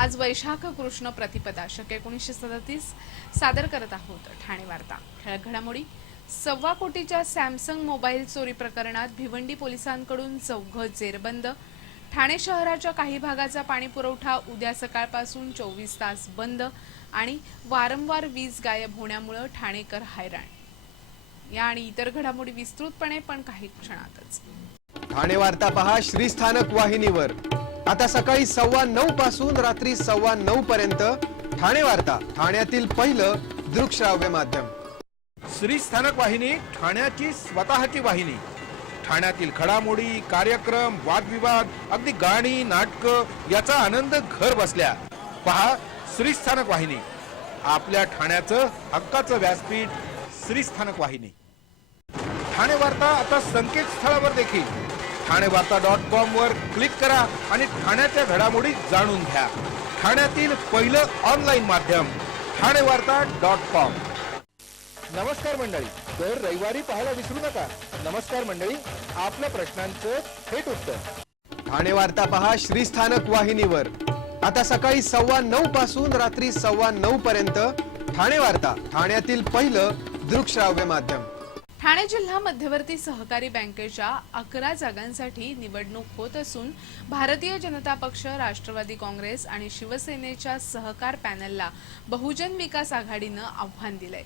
आज वैशाख कृष्ण प्रतिपदा शके 1937 सादर करत आहोत ठाणे वार्ता। ठळक घडामोडी। 1.25 कोटीच्या सॅमसंग मोबाईल चोरी प्रकरणात भिवंडी पोलिसांकडून 4 जेरबंद। ठाणे शहराच्या काही भागाचा पाणी पुरवठा उद्या सकाळपासून 24 तास बंद आणि वारंवार वीज गायब होण्यामुळे ठाणेकर हैराण। या आणि इतर घडामोडी विस्तृतपणे पण काही क्षणातच। ठाणे वार्ता पहा श्रीस्थानक वाहिनीवर। आता सकाळी 9:15 पासून रात्री 9:15 पर्यंत ठाणे वार्ता, ठाण्यातील पहिलं दृकश्राव्य माध्यम। श्रीस्थानक वाहिनी ठाण्याची स्वतःची वाहिनी। ठाण्यातील घडामोडी, कार्यक्रम, वादविवाद, अगदी गाणी, नाटक याचा आनंद घर बसल्या पहा श्रीस्थानक वाहिनी। आपल्या ठाण्याचं हक्काचं व्यासपीठ श्रीस्थानक वाहिनी। ठाणे वार्ता आता संकेतस्थळावर देखील ठाणेवार्ता.com वर क्लिक करा आणि ठाण्याच्या घडामोडी जाणून घ्या। ठाण्यातील पहिलं ऑनलाईन माध्यम ठाणेवार्ता.com। नमस्कार मंडळी, दर रविवारी पाहायला विसरू नका। नमस्कार मंडळी, आपल्या प्रश्नांचं थेट उत्तर। ठाणे वार्ता पहा श्रीस्थानक वाहिनीवर। आता सकाळी 9:15 पासून रात्री 9:15 पर्यंत ठाणे वार्ता, ठाण्यातील पहिलं दृकश्राव्य माध्यम। ठाणे जिल्हा मध्यवर्ती सहकारी बँकेच्या 11 जागांसाठी निवडणूक होत असून भारतीय जनता पक्ष, राष्ट्रवादी काँग्रेस आणि शिवसेनेच्या सहकार पॅनलला बहुजन विकास आघाडीनं आव्हान दिलंय।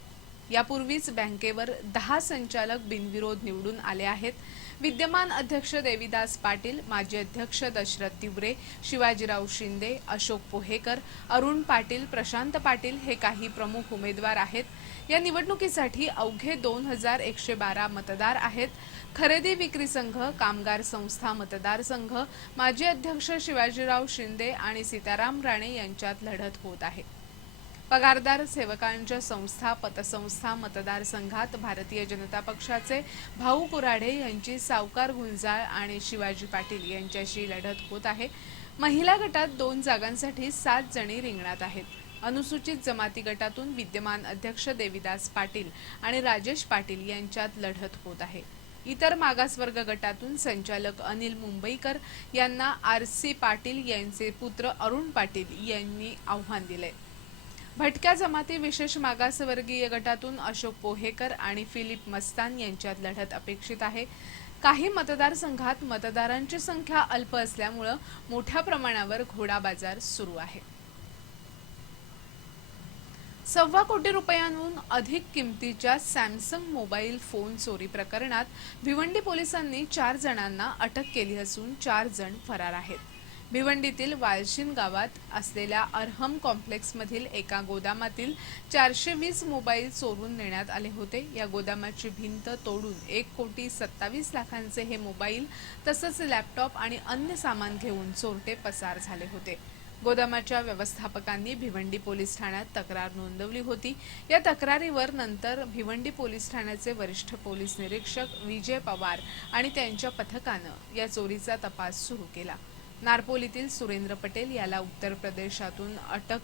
यापूर्वीच बँकेवर 10 संचालक बिनविरोध निवडून आले आहेत। विद्यमान अध्यक्ष देविदास पाटील, माजी अध्यक्ष दशरथ तिवरे, शिवाजीराव शिंदे, अशोक पोहेकर, अरुण पाटील, प्रशांत पाटील हे काही प्रमुख उमेदवार आहेत। या निवडणुकीसाठी अवघे 2112 मतदार आहेत। खरेदी विक्री संघ, कामगार संस्था मतदारसंघ, माजी अध्यक्ष शिवाजीराव शिंदे आणि सीताराम राणे यांच्यात लढत होत आहे। पगारदार सेवकांच्या संस्था, पतसंस्था मतदारसंघात भारतीय जनता पक्षाचे भाऊ कुराडे यांची सावकार गुंजाळ आणि शिवाजी पाटील यांच्याशी लढत होत आहे। महिला गटात 2 जागांसाठी 7 जणी रिंगणात आहेत। अनुसूचित जमाती गटातून विद्यमान अध्यक्ष देविदास पाटील आणि राजेश पाटील यांच्यात लढत होत आहे। इतर मागासवर्ग गटातून संचालक अनिल मुंबईकर यांना आरसी पाटील यांचे पुत्र अरुण पाटील यांनी आव्हान दिले। भटक्या जमाती विशेष मागासवर्गीय गटातून अशोक पोहेकर आणि फिलिप मस्तान यांच्यात लढत अपेक्षित आहे। काही मतदारसंघात मतदारांची संख्या अल्प असल्यामुळे मोठ्या प्रमाणावर घोडा बाजार सुरू आहे। 1.25 कोटी रुपयांहून अधिक किमतीच्या सॅमसंग मोबाईल फोन चोरी प्रकरणात भिवंडी पोलिसांनी 4 जणांना अटक केली असून 4 जण फरार आहेत। भिवंडीतील वालशिन गावात असलेल्या अरहम कॉम्प्लेक्समधील एका गोदामातील 420 मोबाईल चोरून नेण्यात आले होते। या गोदामाची भिंत तोडून 1,27 लाखांचे हे मोबाईल तसंच लॅपटॉप आणि अन्य सामान घेऊन चोरटे पसार झाले होते। गोदामाच्या व्यवस्थापकांनी भिवंडी पोलीस ठाण्यात तक्रार नोंदवली होती। या तक्रारीवर नंतर भिवंडी पोलीस ठाण्याचे वरिष्ठ पोलीस निरीक्षक विजय पवार आणि त्यांच्या पथकानं या चोरीचा तपास सुरू केला। नारपोलीतील सुरेंद्र पटेल याला उत्तर प्रदेशातून अटक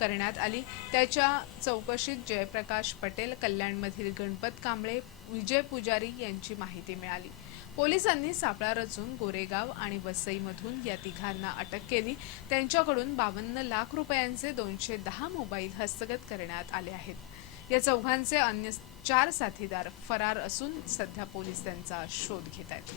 करण्यात आली। त्याच्या चौकशीत जयप्रकाश पटेल, कल्याणमधील गणपत कांबळे, विजय पुजारी यांची माहिती मिळाली। पोलिसांनी सापळा रचून गोरेगाव आणि वसईमधून या तिघांना अटक केली। त्यांच्याकडून 52 लाख रुपयांचे 210 मोबाईल हस्तगत करण्यात आले आहेत। या चौघांचे अन्य 4 साथीदार फरार असून सध्या पोलीस त्यांचा शोध घेत आहेत।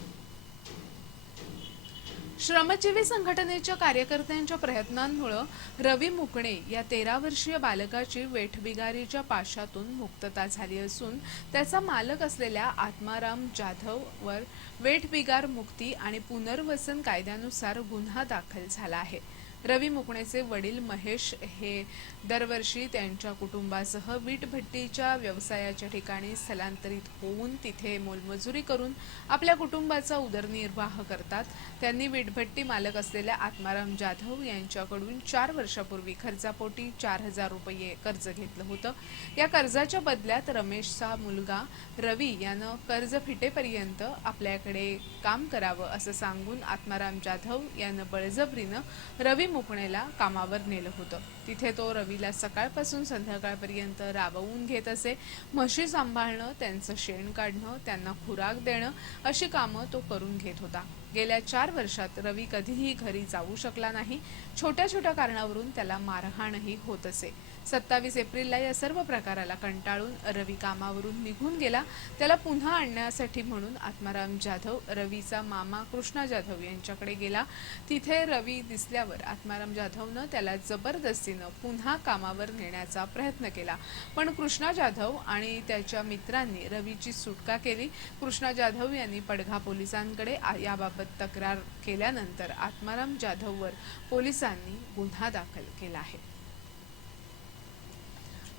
श्रमजीवी संघटनेच्या कार्यकर्त्यांच्या प्रयत्नांमुळे रवी मुकणे या 13 वर्षीय बालकाची वेठबिगारीच्या पाशातून मुक्तता झाली असून त्याचा मालक असलेल्या आत्माराम जाधववर वेठबिगार मुक्ती आणि पुनर्वसन कायद्यानुसार गुन्हा दाखल झाला आहे। रवी मुकणेचे वडील महेश हे दरवर्षी त्यांच्या कुटुंबासह वीटभट्टीच्या व्यवसायाच्या ठिकाणी स्थलांतरित होऊन तिथे मोलमजुरी करून आपल्या कुटुंबाचा उदरनिर्वाह करतात। त्यांनी वीटभट्टी मालक असलेल्या आत्माराम जाधव यांच्याकडून 4 वर्षापूर्वी खर्चापोटी 4,000 रुपये कर्ज घेतलं होतं। या कर्जाच्या बदल्यात रमेशचा मुलगा रवी यानं कर्ज फिटेपर्यंत आपल्याकडे काम करावं असं सांगून आत्माराम जाधव यानं बळजबरीनं रवी मुकणेला कामावर नेलं होतं। तिथे तो रवीला सकाळपासून संध्याकाळपर्यंत राबवून घेत असे। म्हशी सांभाळणं, त्यांचं शेण काढणं, त्यांना खुराक देणं अशी कामं तो करून घेत होता। गेल्या 4 वर्षात रवी कधीही घरी जाऊ शकला नाही. छोट्या छोट्या कारणावरून त्याला मारहाणही होत असे. 27 एप्रिलला या सर्व प्रकाराला कंटाळून रवी कामावरून निघून गेला. त्याला पुन्हा आणण्यासाठी म्हणून आत्माराम जाधव रवीचा मामा कृष्णा जाधव यांच्याकडे गेला. तिथे रवी दिसल्यावर आत्माराम जाधवनं त्याला जबरदस्तीनं पुन्हा कामावर नेण्याचा प्रयत्न केला. पण कृष्णा जाधव आणि त्याच्या मित्रांनी रवीची सुटका केली. कृष्णा जाधव यांनी पडघा पोलिसांकडे याबाबत तक्रार केल्यानंतर आत्माराम जाधववर पोलिसांनी गुन्हा दाखल केला आहे.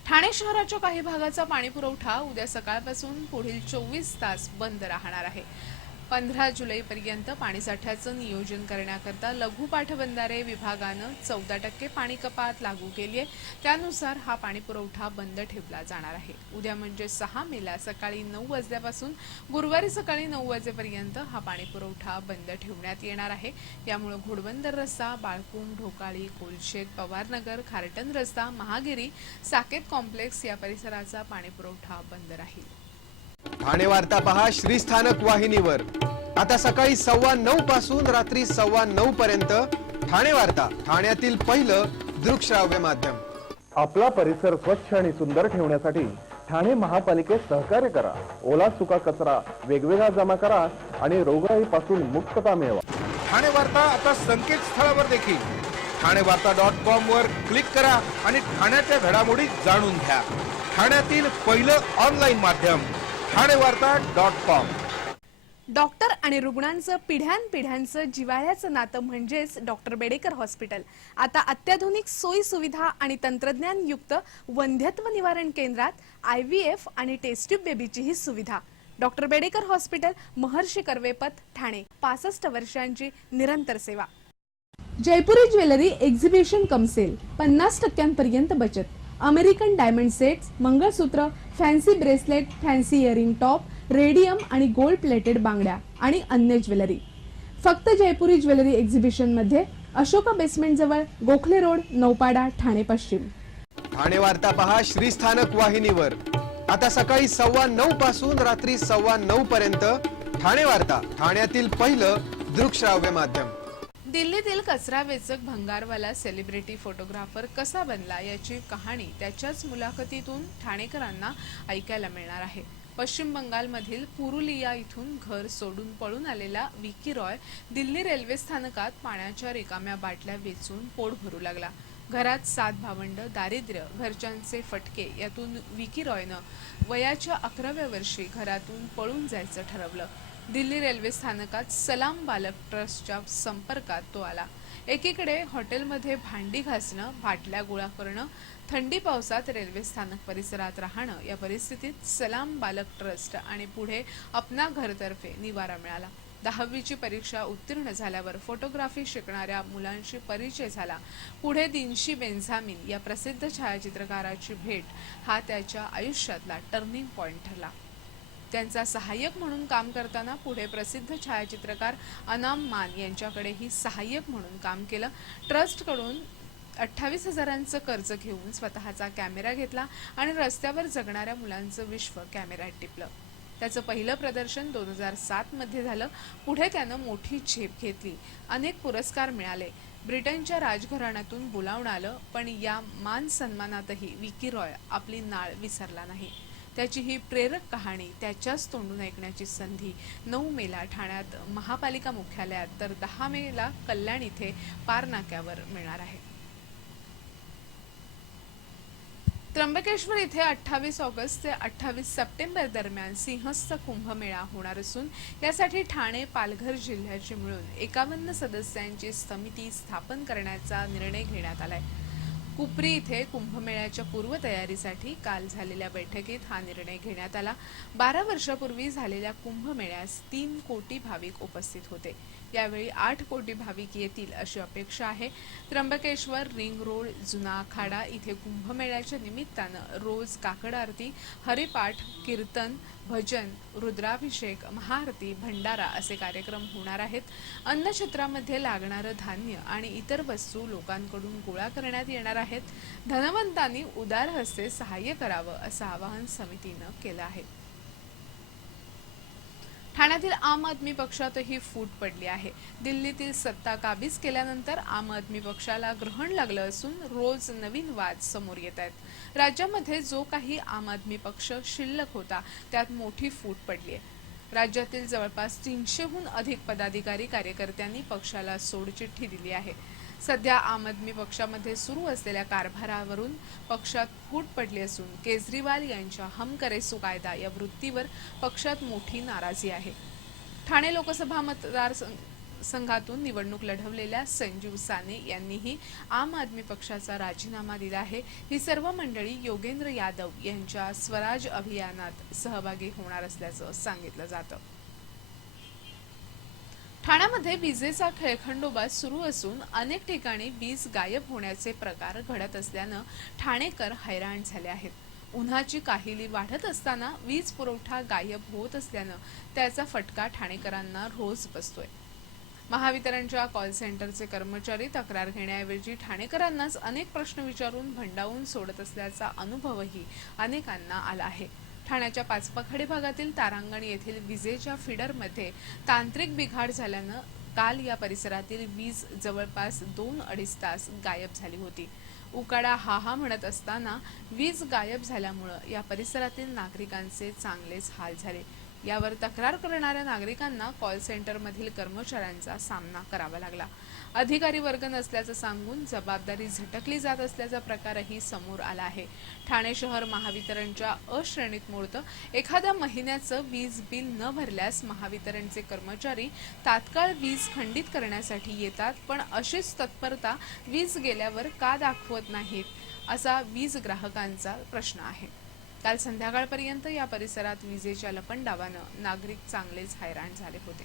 ठाणे शहराच्या काही भागाचा पाणीपुरवठा उद्या सकाळपासून पुढील 24 तास बंद राहणार आहे. 15 जुलैपर्यंत पाणीसाठ्याचं नियोजन करण्याकरता लघु पाटबंधारे विभागानं 14% पाणी कपात लागू केली आहे. त्यानुसार हा पाणीपुरवठा बंद ठेवला जाणार आहे. उद्या म्हणजे 6 मेला सकाळी 9 वाजल्यापासून गुरुवारी सकाळी 9 वाजेपर्यंत हा पाणीपुरवठा बंद ठेवण्यात येणार आहे. यामुळे घोडबंदर रस्ता, बाळकुंड, ढोकाळी, कोलशेत, पवारनगर, खारटन रस्ता, महागिरी, साकेत कॉम्प्लेक्स या परिसराचा पाणीपुरवठा बंद राहील. ठाणे वार्ता पहा श्रीस्थानक वाहिनीवर. आता सकाळी 9:15 पासून रात्री 9:15 पर्यंत ठाणे वार्ता, ठाण्यातील पहिलं दृकश्राव्य माध्यम. आपला परिसर स्वच्छ आणि सुंदर ठेवण्यासाठी ठाणे महापालिकेत सहकार्य करा. ओला सुका कचरा वेगवेगळा जमा करा आणि रोगराईपासून मुक्तता मिळवा. ठाणे वार्ता आता संकेतस्थळावर देखील ठाणेवार्ता.com वर क्लिक करा आणि ठाण्याच्या घडामोडी जाणून घ्या. ठाण्यातील पहिलं ऑनलाईन माध्यम ठाणेवार्ता.com. डॉक्टर आणि रुग्णांचं पिढ्यानपिढ्यांचं जिव्हाळ्याचं नातं म्हणजेच डॉक्टर बेडेकर हॉस्पिटल. आता अत्याधुनिक सोयी सुविधा आणि तंत्रज्ञान युक्त वंध्यत्व निवारण केंद्रात IVF आणि टेस्ट ट्यूब बेबीचीही सुविधा. Doctor Bedekar hospital, Maharshi Karvepath, Thane. 65 वर्षांची निरंतर सेवा. Jaipuri jewellery exhibition cum sale, 50% बचत. American diamond sets, mangalsutra, fancy bracelet, fancy earring top, radium आणि गोल्ड प्लेटेड बांगड्या आणि अन्य ज्वेलरी फक्त जयपुरी ज्वेलरी एक्झिबिशन मध्ये. अशोका बेसमेंट जवळ, गोखले रोड, नौपाडा, ठाणे पश्चिम. ठाणे वार्ता पहा श्रीस्थानक वाहिनीवर. आता सकाळी 9:15 पासून रात्री 9:15 पर्यंत ठाणे वार्ता, ठाण्यातील पहिलं दृकश्राव्य माध्यम. दिल्लीतील कचरा वेचक भंगारवाला सेलिब्रिटी फोटोग्राफर कसा बनला याची कहाणी त्याच्याच मुलाखतीतून ठाणेकरांना ऐकायला मिळणार आहे. पश्चिम बंगालमधील पुरुलिया इथून घर सोडून पळून आलेला विकी रॉय दिल्ली रेल्वे स्थानकात पाण्याच्या रिकाम्या बाटल्या वेचून पोट भरू लागला. घरात 7 भावंड, दारिद्र्य, घरच्यांचे फटके यातून विकी रॉयनं वयाच्या 11व्या वर्षी घरातून पळून जायचं ठरवलं. दिल्ली रेल्वे स्थानकात सलाम बालक ट्रस्टच्या संपर्कात तो आला. एकीकडे हॉटेलमध्ये भांडी घासणं, बाटल्या गोळा करणं, थंडी पावसात रेल्वे स्थानक परिसरात राहणं, या परिस्थितीत सलाम बालक ट्रस्ट आणि पुढे अपना घरतर्फे निवारा मिळाला. 10वीची परीक्षा उत्तीर्ण झाल्यावर फोटोग्राफी शिकणाऱ्या मुलांशी परिचय झाला. पुढे दिनशी बेंझामिन या प्रसिद्ध छायाचित्रकाराची भेट हा त्याच्या आयुष्यातला टर्निंग पॉइंट ठरला. त्यांचा सहाय्यक म्हणून काम करताना पुढे प्रसिद्ध छायाचित्रकार अनाम मान यांच्याकडेही सहाय्यक म्हणून काम केलं. ट्रस्टकडून 28,000चं कर्ज घेऊन स्वतःचा कॅमेरा घेतला आणि रस्त्यावर जगणाऱ्या मुलांचं विश्व कॅमेऱ्यात टिपलं. त्याचं पहिलं प्रदर्शन 2007 मध्ये झालं. पुढे त्यानं मोठी झेप घेतली. अनेक पुरस्कार मिळाले. ब्रिटनच्या राजघराण्यातून बोलावणं आलं. पण या मान सन्मानातही विकी रॉय आपली नाळ विसरला नाही. त्याची ही प्रेरक कहाणी त्याच्याच तोंडून ऐकण्याची संधी 9 मेला ठाण्यात महापालिका मुख्यालयात तर 10 मेला कल्याण इथे पार नाक्यावर मिळणार आहे. त्र्यंबकेश्वर इथे 28 ऑगस्ट ते 28 सप्टेंबर दरम्यान सिंहस्थ कुंभमेळा होणार असून यासाठी ठाणे, पालघर जिल्ह्याची मिळून 51 सदस्यांची समिती स्थापन करण्याचा निर्णय घेण्यात आलाय. कुपरी इथे कुंभमेळ्याच्या पूर्वतयारीसाठी काल झालेल्या बैठकीत हा निर्णय घेण्यात आला. 12 वर्षापूर्वी झालेल्या कुंभमेळ्यास 3 कोटी भाविक उपस्थित होते. यावेळी 8 कोटी भाविक येतील अशी अपेक्षा आहे. त्र्यंबकेश्वर, रिंग रोड, जुना आखाडा इथे कुंभमेळ्याच्या निमित्तानं रोज काकड आरती, हरिपाठ, कीर्तन, भजन, रुद्राभिषेक, महाआरती, भंडारा असे कार्यक्रम होणार आहेत. अन्नछत्रामध्ये लागणारं धान्य आणि इतर वस्तू लोकांकडून गोळा करण्यात येणार आहेत. धनवंतांनी उदार हस्ते सहाय्य करावं असं आवाहन समितीनं केलं आहे. ठाण्यातील आम आदमी पक्षातही फूट पडली आहे. दिल्लीतील सत्ता काबीज केल्यानंतर आम आदमी पक्षाला ग्रहण लागलं असून रोज नवीन वाद समोर येत आहेत. राज्यामध्ये जो काही आम आदमी पक्ष शिल्लक होता त्यात मोठी फूट पडली आहे. राज्यातील जवळपास 300हून अधिक पदाधिकारी कार्यकर्त्यांनी पक्षाला सोडचिठ्ठी दिली आहे. सध्या आम आदमी पक्षामध्ये सुरू असलेल्या कारभारावरून पक्षात फूट पडली असून केजरीवाल यांच्या हम करे सो कायदा या वृत्तीवर पक्षात मोठी नाराजी आहे. ठाणे लोकसभा मतदारसंघातून निवडणूक लढवलेल्या संजीव साने यांनीही आम आदमी पक्षाचा राजीनामा दिला आहे. ही सर्व मंडळी योगेंद्र यादव यांच्या स्वराज अभियानात सहभागी होणार असल्याचं सांगितलं जातं. ठाण्यामध्ये विजेचा खेळखंडोबा सुरू असून अनेक ठिकाणी वीज गायब होण्याचे प्रकार घडत असल्यानं ठाणेकर हैराण झाले आहेत. उन्हाची काहिली वाढत असताना वीज पुरवठा गायब होत असल्यानं त्याचा फटका ठाणेकरांना रोज बसतोय. महावितरणच्या कॉल सेंटरचे कर्मचारी तक्रार घेण्याऐवजी ठाणेकरांनाच अनेक प्रश्न विचारून भंडावून सोडत असल्याचा अनुभवही अनेकांना आला आहे. ठाण्याच्या पाचपखडे भागातील तारांगण येथील विजेच्या फीडरमध्ये तांत्रिक बिघाड झाल्यानं काल या परिसरातील वीज जवळपास 2-2.5 तास गायब झाली होती. उकाडा हा म्हणत असताना वीज गायब झाल्यामुळे या परिसरातील नागरिकांचे चांगलेच हाल झाले. यावर तक्रार करणाऱ्या नागरिकांना कॉल सेंटरमधील कर्मचाऱ्यांचा सामना करावा लागला. अधिकारी वर्ग नसल्याचं सांगून जबाबदारी झटकली जात असल्याचा प्रकारही समोर आला आहे. ठाणे शहर महावितरणच्या अ श्रेणीत मोडतं. एखाद्या महिन्याचं वीज बिल न भरल्यास महावितरणचे कर्मचारी तात्काळ वीज खंडित करण्यासाठी येतात, पण अशीच तत्परता वीज गेल्यावर का दाखवत नाहीत, असा वीज ग्राहकांचा प्रश्न आहे. काल संध्याकाळपर्यंत या परिसरात विजेच्या लपंडावानं नागरिक चांगलेच हैराण झाले होते.